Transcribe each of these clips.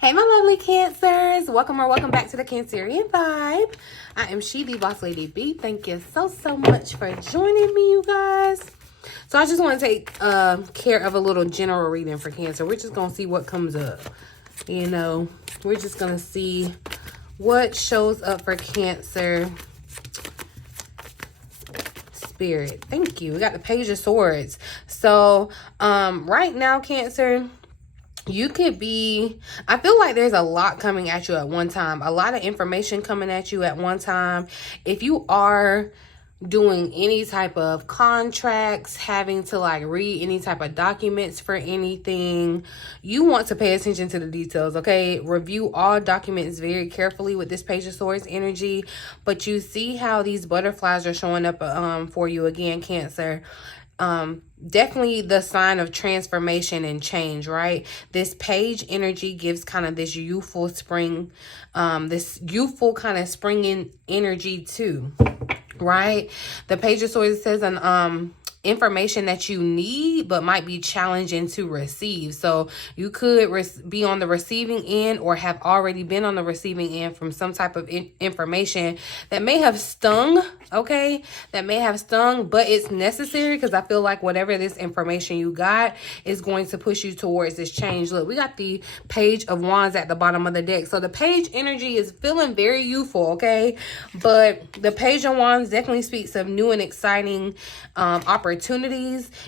Hey, my lovely Cancers. Welcome back to the Cancerian vibe. I am the Boss Lady B. Thank you so much for joining me, you guys. So I just want to take care of a little general reading for Cancer. We're just going to see what comes up. You know, we're just going to see what shows up for Cancer. Spirit. Thank you. We got the Page of Swords. So right now, Cancer, you could be, I feel like there's a lot coming at you at one time. A lot of information coming at you at one time. If you are doing any type of contracts, having to like read any type of documents for anything, you want to pay attention to the details, okay? Review all documents very carefully with this Page of Swords energy. But you see how these butterflies are showing up for you again, Cancer. Definitely the sign of transformation and change, right? This page energy gives kind of this youthful spring, this youthful kind of springing energy too, right? The Page of Swords says information that you need but might be challenging to receive. So you could be on the receiving end or have already been on the receiving end from some type of information that may have stung, okay? That may have stung, but it's necessary because I feel like whatever this information you got is going to push you towards this change. Look, we got the Page of Wands at the bottom of the deck. So the page energy is feeling very youthful, okay? But the Page of Wands definitely speaks of new and exciting opportunities.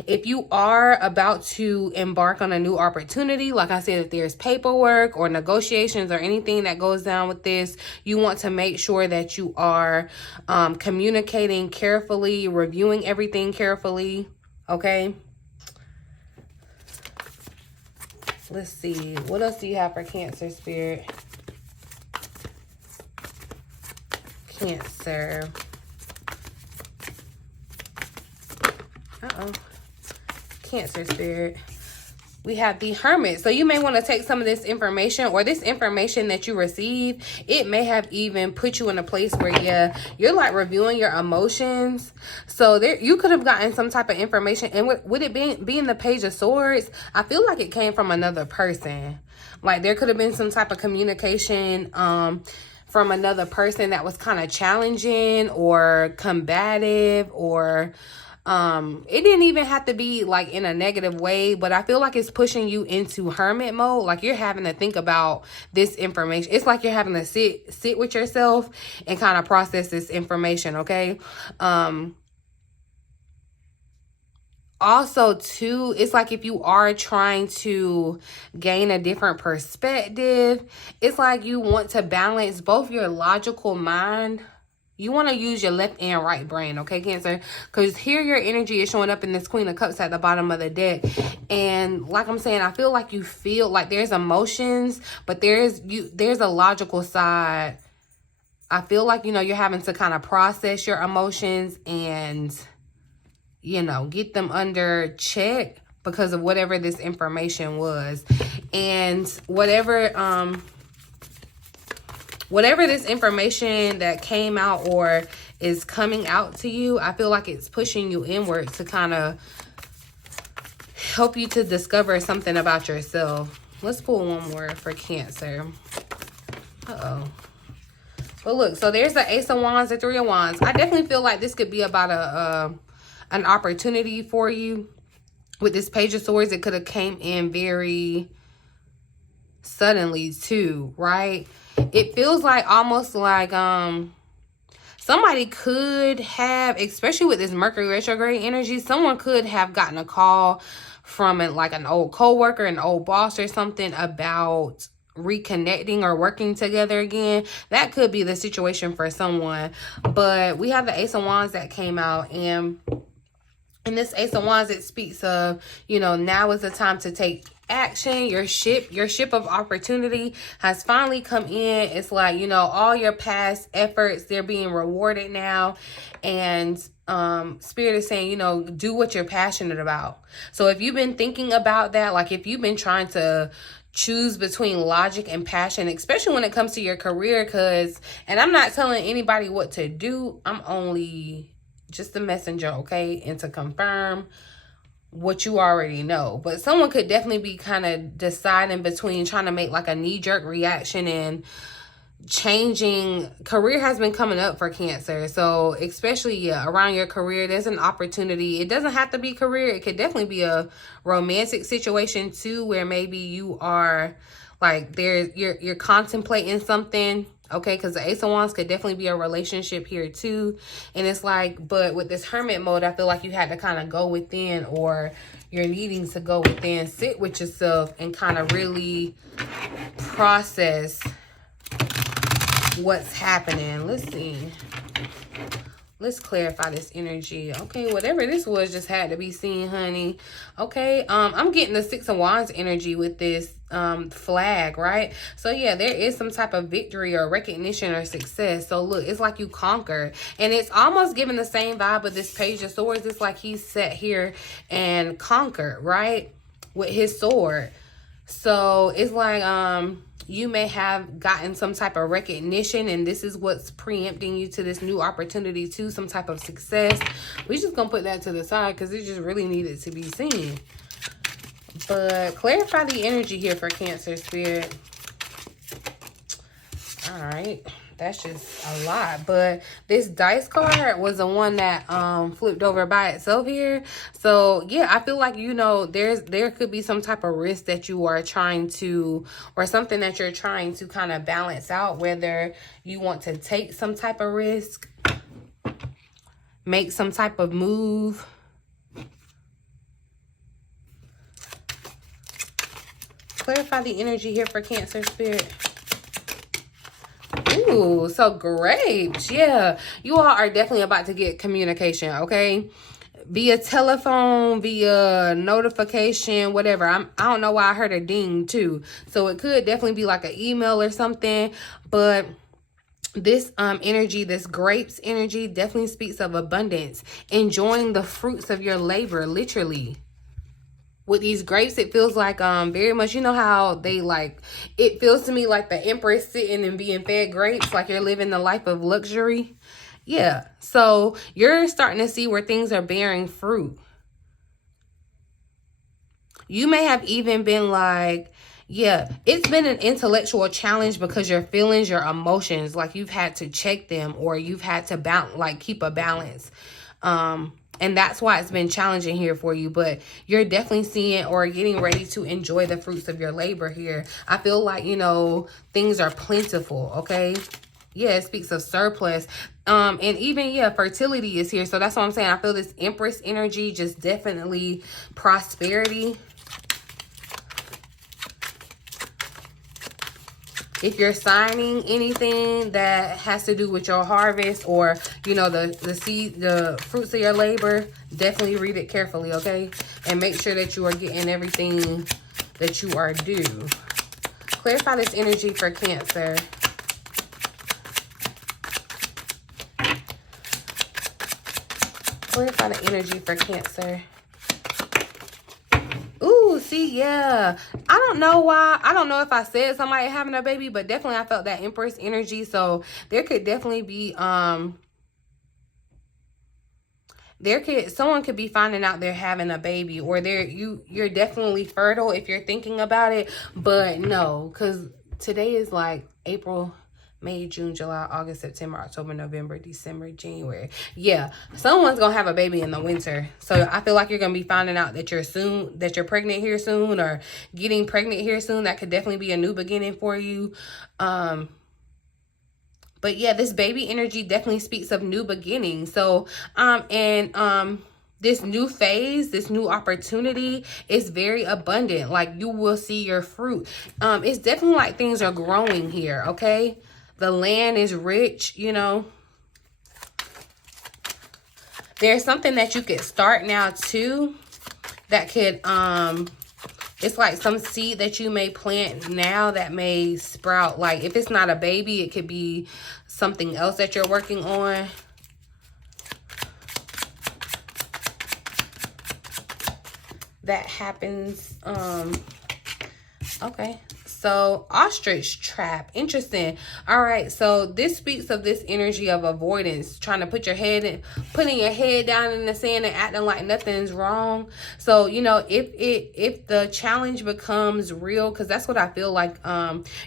If you are about to embark on a new opportunity, like I said, if there's paperwork or negotiations or anything that goes down with this, you want to make sure that you are communicating carefully, reviewing everything carefully, okay? Let's see. What else do you have for Cancer, Spirit? Cancer. Cancer, Spirit. We have the Hermit. So you may want to take some of this information or this information that you receive. It may have even put you in a place where you're like reviewing your emotions. So there, you could have gotten some type of information. And with it being the Page of Swords, I feel like it came from another person. Like there could have been some type of communication from another person that was kind of challenging or combative, or it didn't even have to be like in a negative way, but I feel like it's pushing you into hermit mode. Like you're having to think about this information. It's like you're having to sit with yourself and kind of process this information, okay? Also too, it's like if you are trying to gain a different perspective, it's like you want to balance both your logical mind. You want to use your left and right brain, okay, Cancer? Because here your energy is showing up in this Queen of Cups at the bottom of the deck. And like I'm saying, I feel like you feel like there's emotions, but there's a logical side. I feel like, you're having to kind of process your emotions and, get them under check because of whatever this information was. And whatever this information that came out or is coming out to you, I feel like it's pushing you inward to kind of help you to discover something about yourself. Let's pull one more for Cancer. But look, so there's the Ace of Wands, the Three of Wands. I definitely feel like this could be about an opportunity for you. With this Page of Swords, it could have came in very suddenly too, right? It feels like almost like somebody could have, especially with this Mercury retrograde energy, someone could have gotten a call from like an old coworker, an old boss or something about reconnecting or working together again. That could be the situation for someone. But we have the Ace of Wands that came out, and in this Ace of Wands, it speaks of, now is the time to take action. Your ship of opportunity has finally come in. It's like, all your past efforts, they're being rewarded now. And Spirit is saying, do what you're passionate about. So if you've been thinking about that, like if you've been trying to choose between logic and passion, especially when it comes to your career, and I'm not telling anybody what to do, I'm only just a messenger, okay? And to confirm what you already know. But someone could definitely be kind of deciding between trying to make like a knee-jerk reaction and changing. Career has been coming up for Cancer, so especially around your career, there's an opportunity. It doesn't have to be career, it could definitely be a romantic situation too, where maybe you are like you're contemplating something, okay? Because the Ace of Wands could definitely be a relationship here too. And it's like, but with this Hermit mode, I feel like you had to kind of go within, or you're needing to go within, sit with yourself and kind of really process what's happening. Let's see. Let's clarify this energy. Okay, whatever this was just had to be seen, honey. Okay, I'm getting the Six of Wands energy with this flag, right? So yeah, there is some type of victory or recognition or success. So look, it's like you conquered, and it's almost giving the same vibe of this Page of Swords. It's like he sat here and conquered, right, with his sword. So it's like you may have gotten some type of recognition, and this is what's preempting you to this new opportunity too, some type of success. We just gonna put that to the side because it just really needed to be seen. But clarify the energy here for Cancer, Spirit. All right, that's just a lot. But this dice card was the one that flipped over by itself here. So yeah, I feel like, you know, there could be some type of risk that you are trying to, or something that you're trying to kind of balance out, whether you want to take some type of risk, make some type of move. Clarify the energy here for Cancer, Spirit. Ooh, so grapes. Yeah, you all are definitely about to get communication, okay? Via telephone, via notification, whatever. I don't know why I heard a ding too. So it could definitely be like an email or something. But this energy, this grapes energy, definitely speaks of abundance. Enjoying the fruits of your labor, literally. With these grapes, it feels like very much, you know how they like, it feels to me like the Empress sitting and being fed grapes, like you're living the life of luxury. Yeah, so you're starting to see where things are bearing fruit. You may have even been like, yeah, it's been an intellectual challenge because your feelings, your emotions, like you've had to check them, or you've had to like keep a balance. And that's why it's been challenging here for you. But you're definitely seeing or getting ready to enjoy the fruits of your labor here. I feel like, you know, things are plentiful, okay? Yeah, it speaks of surplus. And even, yeah, fertility is here. So that's what I'm saying. I feel this Empress energy, just definitely prosperity. If you're signing anything that has to do with your harvest, or, you know, the seed, the fruits of your labor, definitely read it carefully, okay? And make sure that you are getting everything that you are due. Clarify this energy for Cancer. Clarify the energy for Cancer. Ooh, see, yeah. I don't know why. I don't know if I said somebody having a baby, but definitely I felt that Empress energy. So there could definitely be, someone could be finding out they're having a baby, or you're definitely fertile if you're thinking about it. But no, because today is like April, May, June, July, August, September, October, November, December, January. Yeah, someone's gonna have a baby in the winter. So I feel like you're gonna be finding out that you're pregnant here soon, or getting pregnant here soon. That could definitely be a new beginning for you. But yeah, this baby energy definitely speaks of new beginnings. So this new phase, this new opportunity is very abundant. Like, you will see your fruit. It's definitely like things are growing here, okay? The land is rich, you know. There's something that you could start now too that could, it's like some seed that you may plant now that may sprout. Like, if it's not a baby, it could be something else that you're working on. That happens. Okay. So ostrich trap, interesting. All right, so this speaks of this energy of avoidance, trying to put your head in, putting your head down in the sand and acting like nothing's wrong. So, you know, if the challenge becomes real, because that's what I feel like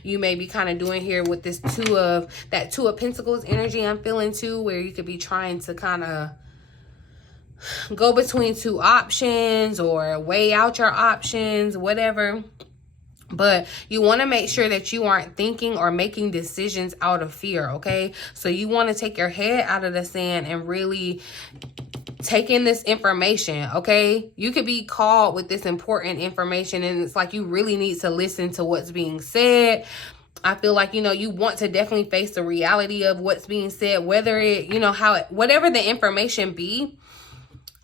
you may be kind of doing here with this two of pentacles energy I'm feeling too, where you could be trying to kind of go between two options or weigh out your options, whatever. But you want to make sure that you aren't thinking or making decisions out of fear, okay? So you want to take your head out of the sand and really take in this information, okay? You could be called with this important information, and it's like you really need to listen to what's being said. I feel like, you know, you want to definitely face the reality of what's being said, whether it, you know, whatever the information be.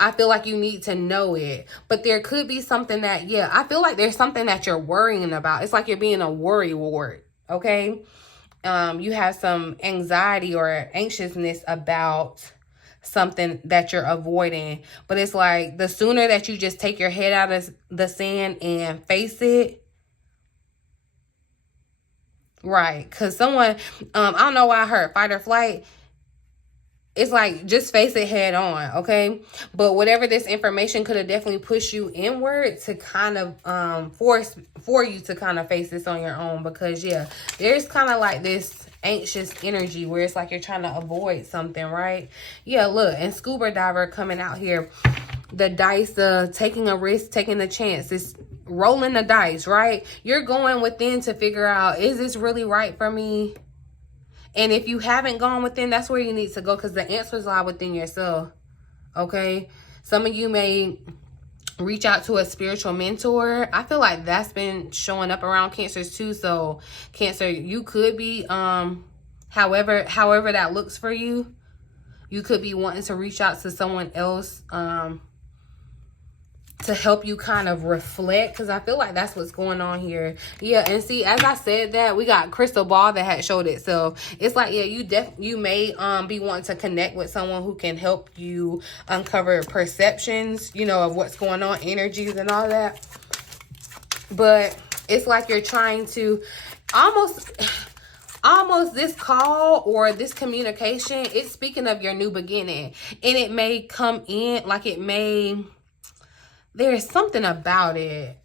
I feel like you need to know it. But there could be something that, yeah, I feel like there's something that you're worrying about. It's like you're being a worry wart, okay? You have some anxiety or anxiousness about something that you're avoiding. But it's like the sooner that you just take your head out of the sand and face it. Right. Because someone, I don't know why I heard fight or flight. It's like, just face it head on, okay? But whatever this information could have definitely pushed you inward to kind of for you to kind of face this on your own. Because, yeah, there's kind of like this anxious energy where it's like you're trying to avoid something, right? Yeah, look, and scuba diver coming out here. The dice, taking a risk, taking a chance. It's rolling the dice, right? You're going within to figure out, is this really right for me? And if you haven't gone within, that's where you need to go, because the answers lie within yourself, okay? Some of you may reach out to a spiritual mentor. I feel like that's been showing up around Cancers too. So Cancer, you could be, however that looks for you, you could be wanting to reach out to someone else, to help you kind of reflect, because I feel like that's what's going on here. Yeah, and see, as I said that, we got crystal ball that had showed it. So it's like, yeah, you may be wanting to connect with someone who can help you uncover perceptions, you know, of what's going on, energies and all that. But it's like you're trying to almost this call or this communication, it's speaking of your new beginning. And it may come in like there's something about it.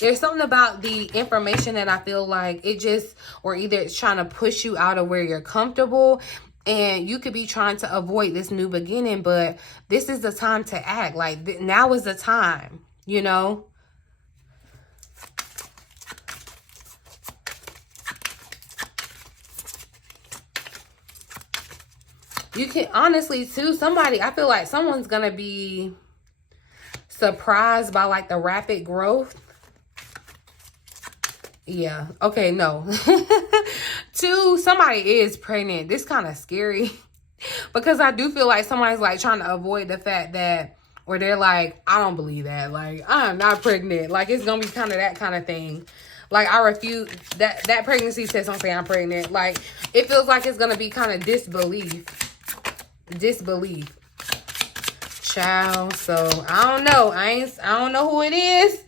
There's something about the information that I feel like it just, or either it's trying to push you out of where you're comfortable, and you could be trying to avoid this new beginning, but this is the time to act. Like, now is the time, you know? You can, honestly, too, I feel like someone's going to be surprised by like the rapid growth. Yeah, okay, no. Two, somebody is pregnant. This kind of scary because I do feel like somebody's like trying to avoid the fact that, or they're like, I don't believe that, like, I'm not pregnant, like it's gonna be kind of that kind of thing. Like, I refuse that pregnancy test. Don't say I'm pregnant. Like, it feels like it's gonna be kind of disbelief. Child, so I don't know. I don't know who it is,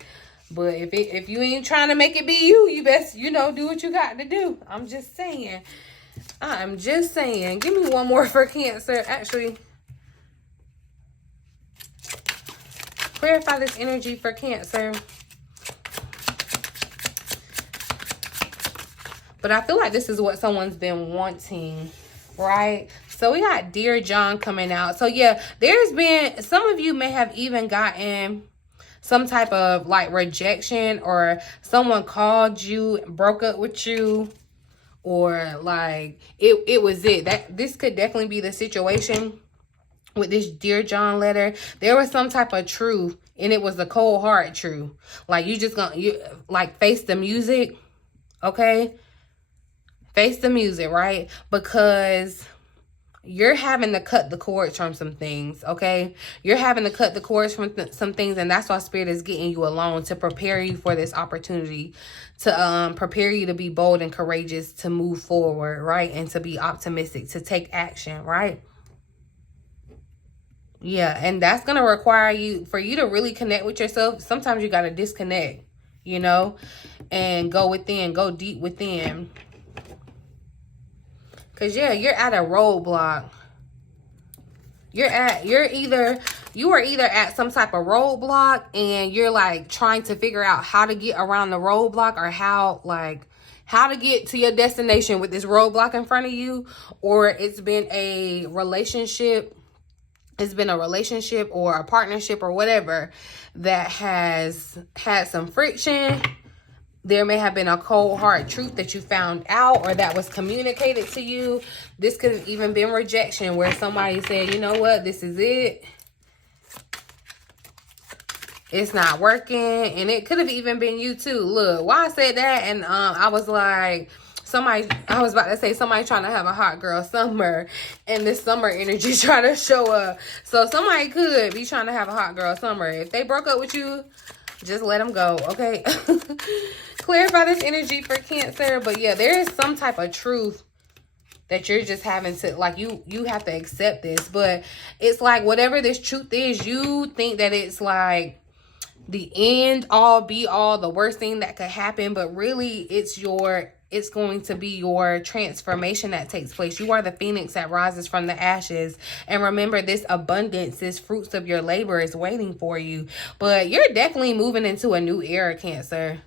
but if you ain't trying to make it be you, you best, you know, do what you got to do. I'm just saying. Give me one more for Cancer. Actually, clarify this energy for Cancer. But I feel like this is what someone's been wanting, right? So we got Dear John coming out. So yeah, there's been, some of you may have even gotten some type of like rejection, or someone called you, broke up with you, or like it was it. This could definitely be the situation with this Dear John letter. There was some type of truth, and it was a cold hard truth. Like, you like face the music, okay? Face the music, right? Because you're having to cut the cords from some things, okay? You're having to cut the cords from some things, and that's why Spirit is getting you alone, to prepare you for this opportunity, to prepare you to be bold and courageous, to move forward, right? And to be optimistic, to take action, right? Yeah, and that's going to require for you to really connect with yourself. Sometimes you got to disconnect, you know? and go within, go deep within. Because, yeah, you're at a roadblock. You are either at some type of roadblock and you're like trying to figure out how to get around the roadblock, or how to get to your destination with this roadblock in front of you, or it's been a relationship. It's been a relationship or a partnership or whatever that has had some friction. There may have been a cold, hard truth that you found out or that was communicated to you. This could have even been rejection, where somebody said, you know what, this is it. It's not working. And it could have even been you too. Look, why I said that, and I was like, I was about to say somebody trying to have a hot girl summer, and this summer energy trying to show up. So somebody could be trying to have a hot girl summer. If they broke up with you, just let them go, okay? Clarify this energy for Cancer. But yeah, there is some type of truth that you're just having to, like, you have to accept this. But it's like, whatever this truth is, you think that it's like the end all be all, the worst thing that could happen. But really, it's going to be your transformation that takes place. You are the phoenix that rises from the ashes. And remember, this abundance, this fruits of your labor is waiting for you. But you're definitely moving into a new era, Cancer.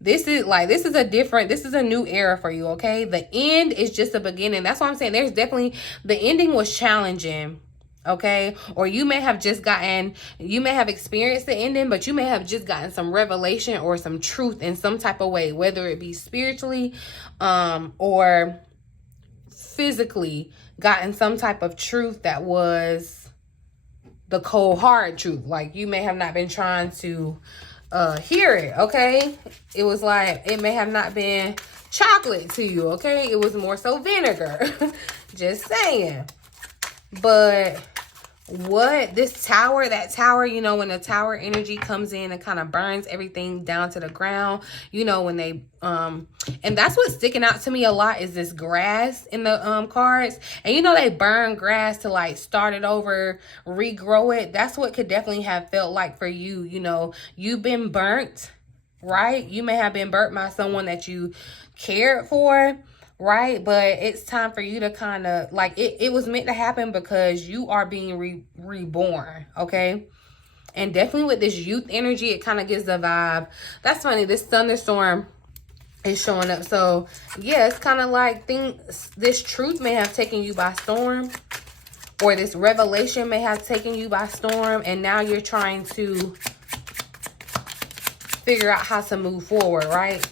This is a new era for you, okay? The end is just a beginning. That's what I'm saying. There's definitely, the ending was challenging, okay? Or you may have experienced the ending, but you may have just gotten some revelation or some truth in some type of way, whether it be spiritually or physically, gotten some type of truth that was the cold, hard truth. Like, you may have not been trying to hear it, okay? It was like, it may have not been chocolate to you, okay? It was more so vinegar. Just saying. But what this tower, that tower, you know, when the tower energy comes in and kind of burns everything down to the ground, you know, when they and that's what's sticking out to me a lot, is this grass in the cards. And you know, they burn grass to like start it over, regrow it. That's what could definitely have felt like for you. You know, you've been burnt, right? You may have been burnt by someone that you cared for, right? But it's time for you to kind of, like, it was meant to happen because you are being reborn, okay? And definitely with this youth energy, it kind of gives the vibe. That's funny, this thunderstorm is showing up. So yeah, it's kind of like this truth may have taken you by storm, or this revelation may have taken you by storm, and now you're trying to figure out how to move forward, right?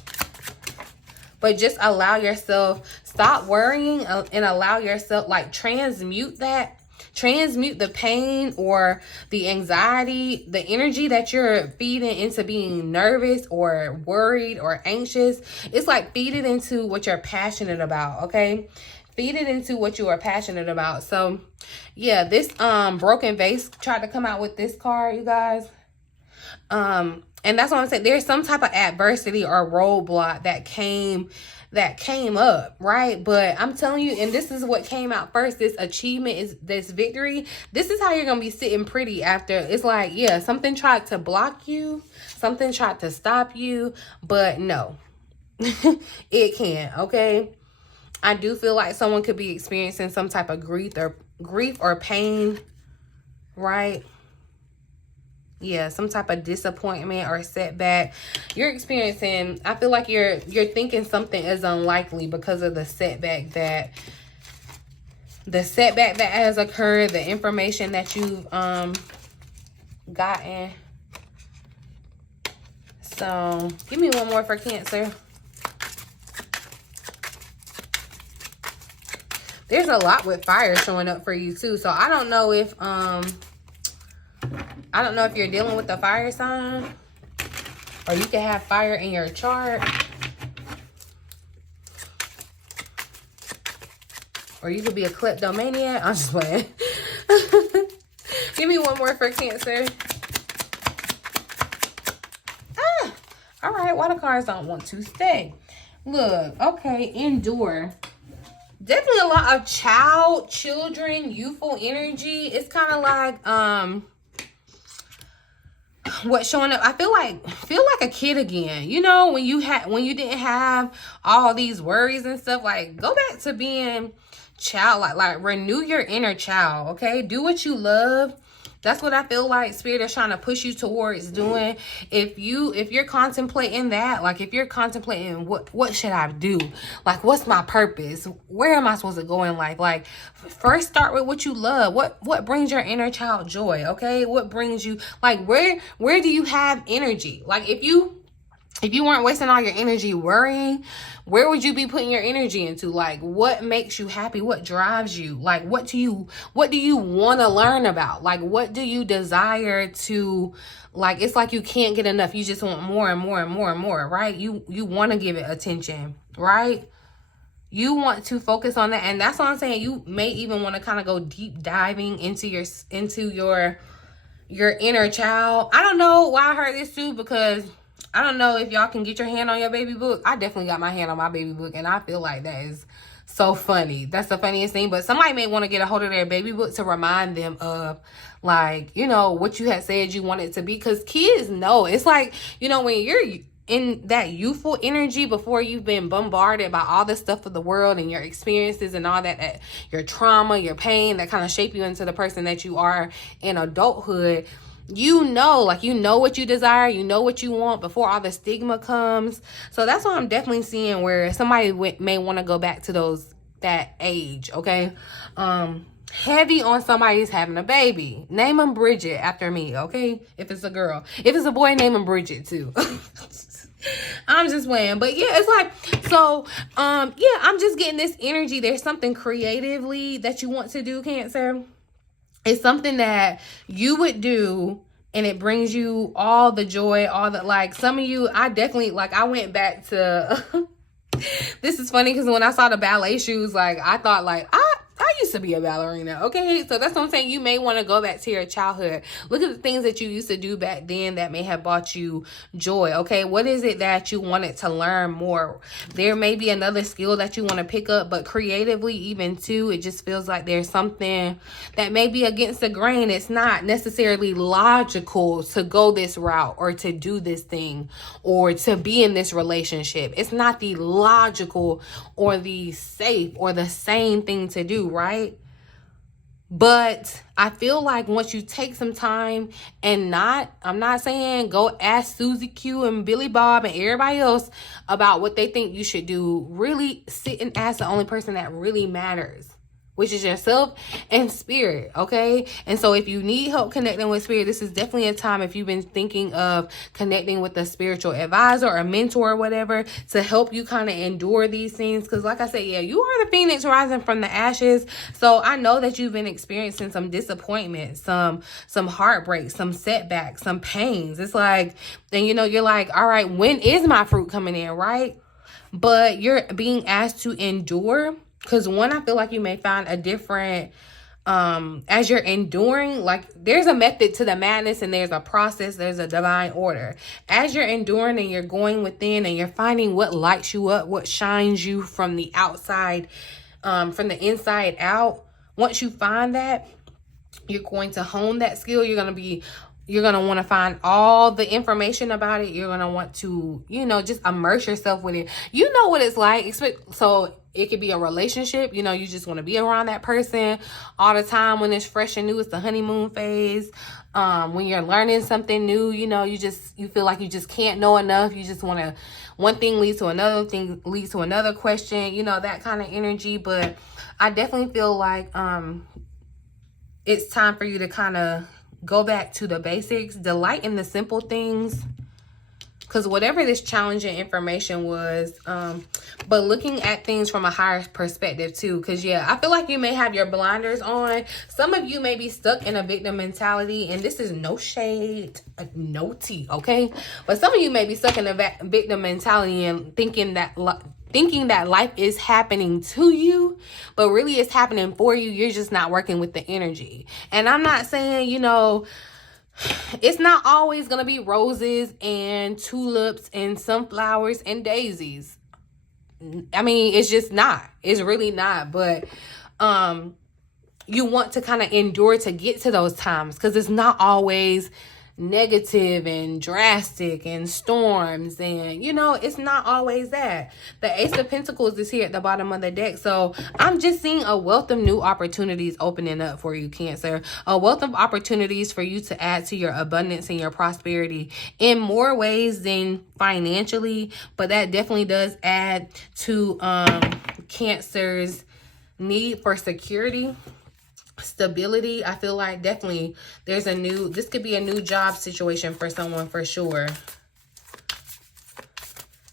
But just allow yourself, stop worrying, and allow yourself, like, transmute the pain or the anxiety, the energy that you're feeding into being nervous or worried or anxious. It's like, feed it into what you're passionate about, okay? Feed it into what you are passionate about. So yeah, this broken vase tried to come out with this card, you guys. And that's what I'm saying. There's some type of adversity or roadblock that came up, right? But I'm telling you, and this is what came out first, this achievement, is this victory. This is how you're going to be sitting pretty after. It's like, yeah, something tried to block you. Something tried to stop you, but no, it can't, okay? I do feel like someone could be experiencing some type of grief or pain, right? Yeah, some type of disappointment or setback you're experiencing. I feel like you're thinking something is unlikely because of the setback that has occurred, the information that you've gotten. So give me one more for Cancer. There's a lot with fire showing up for you too. So I don't know if you're dealing with the fire sign, or you can have fire in your chart, or you could be a kleptomaniac. I'm just playing. Give me one more for Cancer. All right, why the cards don't want to stay? Look, okay, endure. Definitely a lot of children, youthful energy. It's kind of like, what's showing up, I feel like a kid again. You know, when you didn't have all these worries and stuff, like go back to being childlike, like renew your inner child, okay? Do what you love. That's what I feel like Spirit is trying to push you towards doing. If you're contemplating that, like if you're contemplating what should I do? Like what's my purpose? Where am I supposed to go in life? Like first start with what you love. What brings your inner child joy, okay? What brings you, like where do you have energy? Like if you weren't wasting all your energy worrying, where would you be putting your energy into? Like, what makes you happy? What drives you? Like, what do you want to learn about? Like, what do you desire to, like, it's like you can't get enough. You just want more and more and more and more, right? You want to give it attention, right? You want to focus on that. And that's what I'm saying. You may even want to kind of go deep diving into your inner child. I don't know why I heard this too, because I don't know if y'all can get your hand on your baby book. I definitely got my hand on my baby book, and I feel like that is so funny. That's the funniest thing. But somebody may want to get a hold of their baby book to remind them of, like, you know, what you had said you wanted to be. Because kids know. It's like, you know, when you're in that youthful energy before you've been bombarded by all the stuff of the world and your experiences and all that your trauma, your pain that kind of shape you into the person that you are in adulthood. You know, like, you know what you desire, you know what you want before all the stigma comes. So that's what I'm definitely seeing, where somebody may want to go back to that age, okay? Heavy on somebody's having a baby. Name them Bridget after me, okay? If it's a girl. If it's a boy, name them Bridget too. I'm just playing. But yeah, it's like, so, yeah, I'm just getting this energy. There's something creatively that you want to do, Cancer. It's something that you would do, and it brings you all the joy, all the, like, some of you, I definitely, like, I went back to, this is funny because when I saw the ballet shoes, like, I thought, like, I used to be a ballerina, okay? So that's what I'm saying. You may want to go back to your childhood. Look at the things that you used to do back then that may have brought you joy, okay? What is it that you wanted to learn more? There may be another skill that you want to pick up, but creatively even too, it just feels like there's something that may be against the grain. It's not necessarily logical to go this route or to do this thing or to be in this relationship. It's not the logical or the safe or the sane thing to do, right? But I feel like once you take some time and I'm not saying go ask Susie Q and Billy Bob and everybody else about what they think you should do. Really sit and ask the only person that really matters, which is yourself and spirit, okay? And so if you need help connecting with spirit, this is definitely a time, if you've been thinking of connecting with a spiritual advisor or a mentor or whatever, to help you kind of endure these things. Because like I said, yeah, you are the phoenix rising from the ashes. So I know that you've been experiencing some disappointment, some heartbreak, some setbacks, some pains. It's like, and you know, you're like, all right, when is my fruit coming in, right? But you're being asked to endure. Because one, I feel like you may find a different, as you're enduring, like there's a method to the madness and there's a process, there's a divine order. As you're enduring and you're going within and you're finding what lights you up, what shines you from the outside, from the inside out. Once you find that, you're going to hone that skill. You're going to want to find all the information about it. You're going to want to, you know, just immerse yourself with it. You know what it's like. So it could be a relationship. You know, you just want to be around that person all the time when it's fresh and new. It's the honeymoon phase. When you're learning something new, you know, you feel like you just can't know enough. You just want to, one thing leads to another thing, leads to another question, you know, that kind of energy. But I definitely feel like it's time for you to kind of go back to the basics, delight in the simple things, because whatever this challenging information was, but looking at things from a higher perspective too, because yeah, I feel like you may have your blinders on. Some of you may be stuck in a victim mentality, and this is no shade, no tea, okay? But some of you may be stuck in a victim mentality and thinking that life is happening to you, but really it's happening for you. You're just not working with the energy. And I'm not saying, you know, it's not always going to be roses and tulips and sunflowers and daisies. I mean, it's just not. It's really not. But you want to kind of endure to get to those times, because it's not always negative and drastic and storms, and you know, it's not always that. The Ace of Pentacles is here at the bottom of the deck, so I'm just seeing a wealth of new opportunities opening up for you, Cancer. A wealth of opportunities for you to add to your abundance and your prosperity in more ways than financially, but that definitely does add to Cancer's need for security, stability. I feel like definitely there's this could be a new job situation for someone for sure.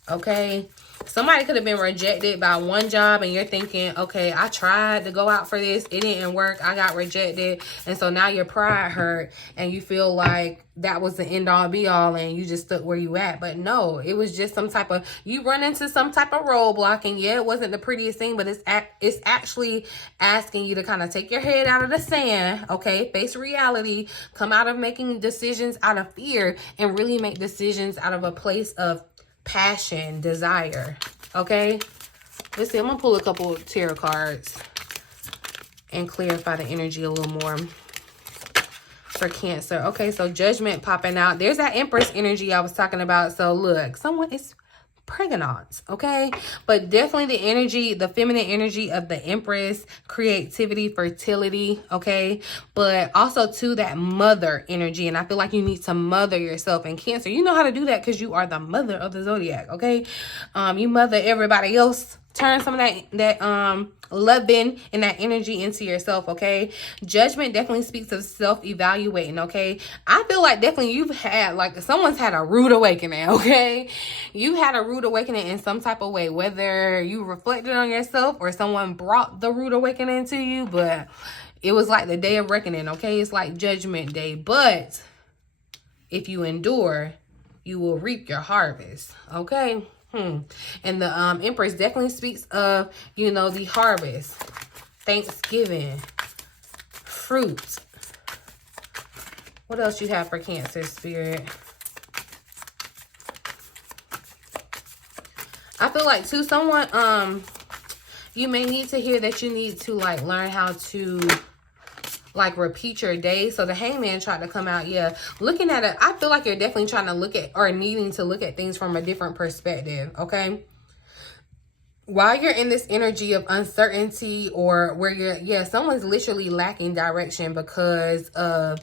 Okay, somebody could have been rejected by one job and you're thinking, okay, I tried to go out for this, it didn't work, I got rejected, and so now your pride hurt and you feel like that was the end all be all and you just stuck where you at. But no, it was just some type of, you run into some type of roadblock, and yeah, it wasn't the prettiest thing, but it's actually asking you to kind of take your head out of the sand, okay, face reality, come out of making decisions out of fear and really make decisions out of a place of passion, desire. Okay, let's see, I'm gonna pull a couple of tarot cards and clarify the energy a little more for Cancer. Okay, so Judgment popping out. There's that Empress energy I was talking about. So look, someone is pregnant, okay? But definitely the energy, the feminine energy of the Empress, creativity, fertility, okay? But also too, that mother energy, and I feel like you need to mother yourself. And Cancer, you know how to do that because you are the mother of the zodiac, okay? You mother everybody else. Turn some of that loving and that energy into yourself, okay? Judgment definitely speaks of self-evaluating, okay? I feel like definitely you've had, like, someone's had a rude awakening, okay? You had a rude awakening in some type of way, whether you reflected on yourself or someone brought the rude awakening to you, but it was like the day of reckoning, okay? It's like Judgment Day, but if you endure, you will reap your harvest, okay? And the Empress definitely speaks of, you know, the harvest, Thanksgiving, fruit. What else you have for Cancer, Spirit? I feel like too, someone, you may need to hear that you need to like learn how to like repeat your day. So the Hangman tried to come out. Yeah, looking at it, I feel like you're definitely trying to look at or needing to look at things from a different perspective, okay? While you're in this energy of uncertainty, or where you're, someone's literally lacking direction because of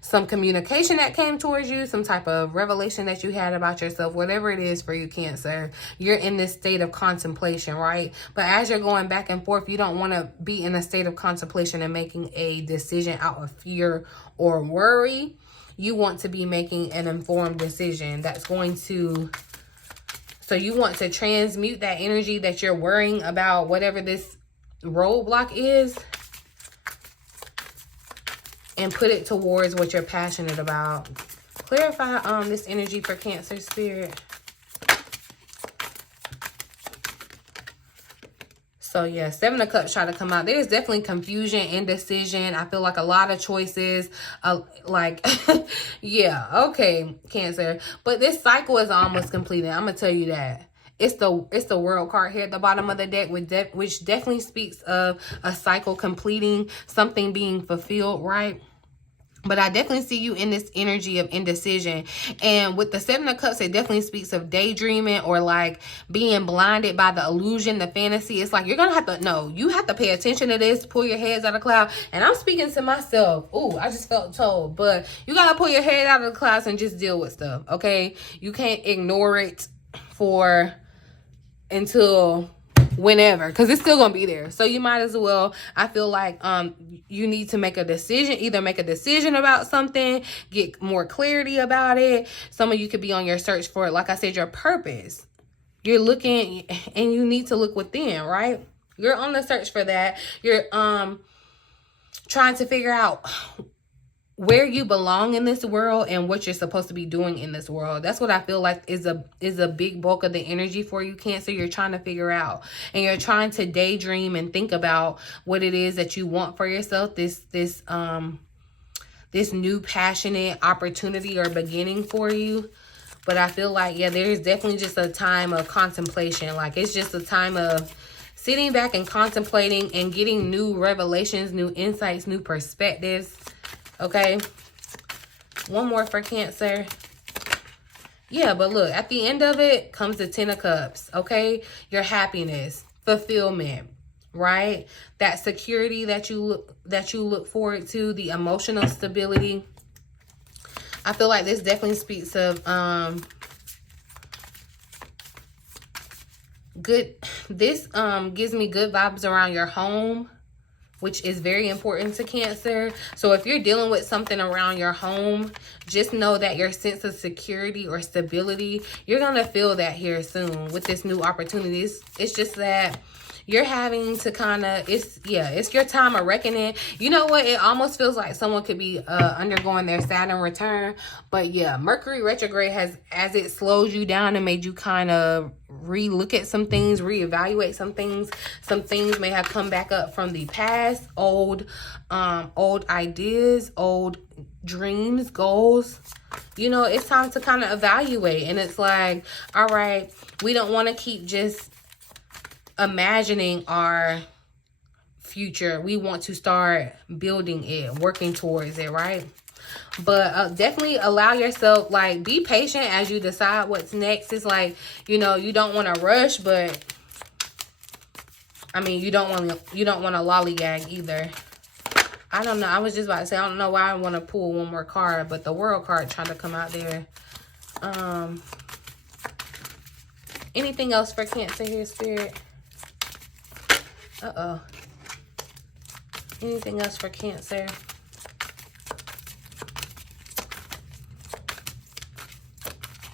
some communication that came towards you, some type of revelation that you had about yourself, whatever it is for you, Cancer, you're in this state of contemplation, right? But as you're going back and forth, you don't want to be in a state of contemplation and making a decision out of fear or worry. You want to be making an informed decision that's going to, so you want to transmute that energy that you're worrying about, whatever this roadblock is, and put it towards what you're passionate about. Clarify this energy for Cancer, Spirit. So yeah, Seven of Cups try to come out. There's definitely confusion, indecision. I feel like a lot of choices. Yeah, okay, Cancer. But this cycle is almost completed. I'm gonna tell you that. It's the World card here at the bottom of the deck, which definitely speaks of a cycle completing, something being fulfilled, right? But I definitely see you in this energy of indecision. And with the Seven of Cups, it definitely speaks of daydreaming or like being blinded by the illusion, the fantasy. It's like you're going to have to, no, you have to pay attention to this, pull your heads out of the cloud. And I'm speaking to myself. Ooh, I just felt told. But you got to pull your head out of the clouds and just deal with stuff, okay? You can't ignore it until whenever, because it's still gonna be there. So you might as well, I feel like you need to make a decision, either make a decision about something, get more clarity about it. Some of you could be on your search for, like I said, your purpose. You're looking, and you need to look within, right? You're on the search for that. You're trying to figure out where you belong in this world and what you're supposed to be doing in this world. That's what I feel like is a big bulk of the energy for you, Cancer. You're trying to figure out, and you're trying to daydream and think about what it is that you want for yourself, this new passionate opportunity or beginning for you. But I feel like, yeah, there's definitely just a time of contemplation. Like, it's just a time of sitting back and contemplating and getting new revelations, new insights, new perspectives. Okay, One more for Cancer. Yeah, but look, at the end of it comes the 10 of Cups, okay? Your happiness, fulfillment, right? That security that you look forward to, the emotional stability. I feel like this definitely speaks of gives me good vibes around your home, which is very important to Cancer. So if you're dealing with something around your home, just know that your sense of security or stability, you're going to feel that here soon with this new opportunity. It's just that you're having to kind of, it's your time of reckoning. You know what? It almost feels like someone could be undergoing their Saturn return. But yeah, Mercury retrograde as it slows you down and made you kind of re-look at some things, reevaluate some things. Some things may have come back up from the past, old ideas, old dreams, goals. You know, it's time to kind of evaluate. And it's like, all right, we don't want to keep just imagining our future. We want to start building it, working towards it, right? But definitely allow yourself, like, be patient as you decide what's next. It's like, you know, you don't want to rush, but I mean, you don't want to lollygag either. I don't know. I was just about to say, I don't know why I want to pull one more card, but the World card trying to come out there. Anything else for Cancer here, Spirit? Uh-oh. Anything else for Cancer?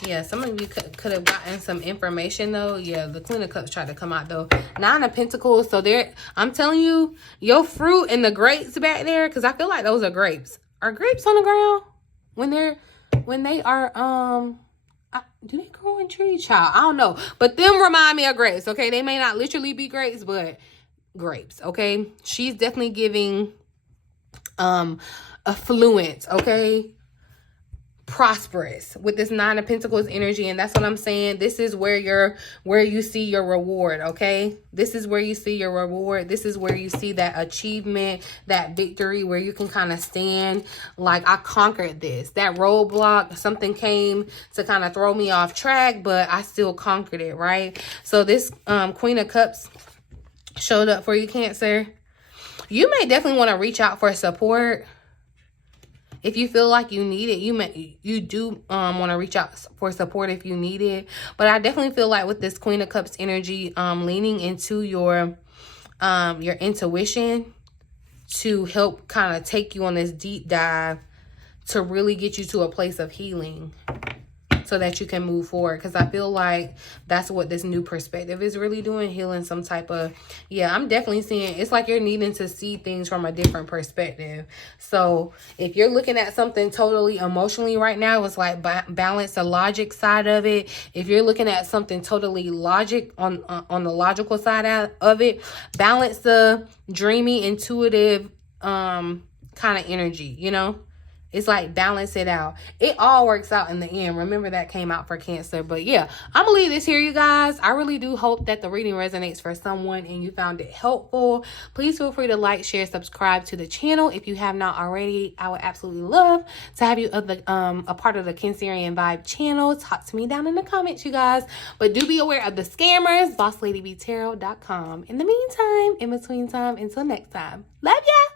Yeah, some of you could have gotten some information, though. Yeah, the Queen of Cups tried to come out, though. 9 of Pentacles. So there, I'm telling you, your fruit and the grapes back there, because I feel like those are grapes. Are grapes on the ground when they are, do they grow in trees? Child, I don't know. But them remind me of grapes, okay? They may not literally be grapes, but grapes, okay? She's definitely giving affluence, okay? Prosperous with this 9 of Pentacles energy. And that's what I'm saying. This is where you see your reward, okay? This is where you see your reward. This is where you see that achievement, that victory, where you can kind of stand like, I conquered this. That roadblock, something came to kind of throw me off track, but I still conquered it, right? So this Queen of Cups showed up for you, Cancer. You may definitely want to reach out for support. If you feel like you need it, you do want to reach out for support if you need it. But I definitely feel like with this Queen of Cups energy, leaning into your intuition to help kind of take you on this deep dive to really get you to a place of healing, so that you can move forward. Because I feel like that's what this new perspective is really doing, healing some type of, yeah, I'm definitely seeing, it's like you're needing to see things from a different perspective. So if you're looking at something totally emotionally right now, it's like balance the logic side of it. If you're looking at something totally logic on the logical side of it, balance the dreamy, intuitive kind of energy, you know? It's like balance it out. It all works out in the end. Remember that came out for Cancer. But yeah, I'm going to leave this here, you guys. I really do hope that the reading resonates for someone and you found it helpful. Please feel free to like, share, subscribe to the channel if you have not already. I would absolutely love to have you a part of the Cancerian Vibe channel. Talk to me down in the comments, you guys. But do be aware of the scammers. BossLadyBTarot.com. In the meantime, in between time, until next time. Love ya!